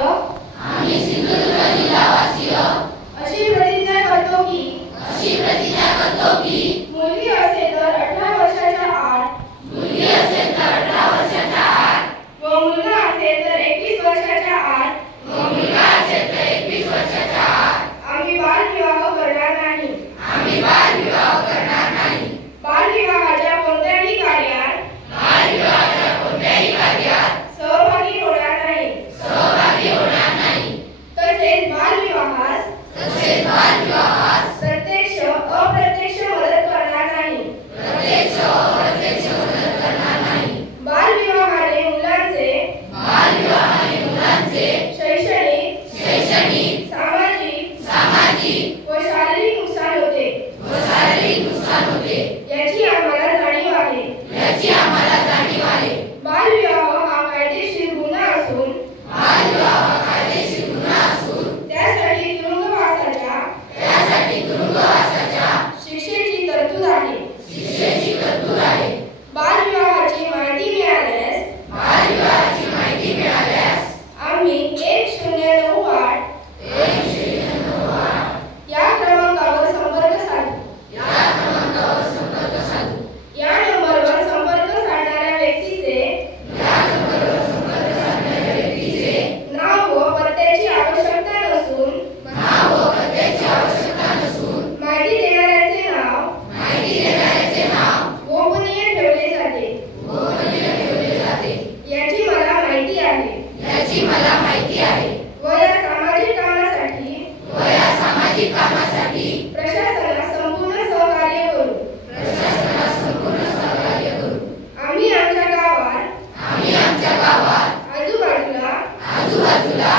आम्ही सिंधुदुर्ग जिल्हावासीय अशी प्रतिज्ञा करतो की मुलगी असेल तर 18 वर्षाच्या आत, मुलगी असेल तर 18 वर्षाच्या आत व मुलगा असेल तर 21 वर्षाच्या आत, व मुलगा असेल तर 21 वर्षाच्या आत आम्ही बालविवाह करणार नाही. आम्ही बालविवाह करणार नाही. बालविवाहाच्या कोणत्याही कार्यात सहभागी होणार नाही. तसेच बालविवाहास प्रत्यक्ष अप्रत्यक्ष मदत करणार नाही. बालविवाहाने मुलांचे शैक्षणिक, सामाजिक व शारीरिक नुकसान होते. याची आम्हाला जाणीव आहे. बालविवाह हा कायदेशीर गुन्हा असून त्यासाठी तुरुंगवासाच्या शिक्षेची तरतूद आहे. बालविवाहाची माहिती मिळाल्यास आम्ही 1098 या क्रमांकावर संपर्क साधू. या नंबरवर संपर्क साधणाऱ्या व्यक्तीचे नाव व पत्त्याची आवश्यकता नसून माहिती देणाऱ्याचे नाव गोपनीय ठेवले जाते. याची मला माहिती आहे. व या सामाजिक कामासाठी प्रशासनास संपूर्ण सहकार्य करू. आम्ही आमच्या गावात आजूबाजूला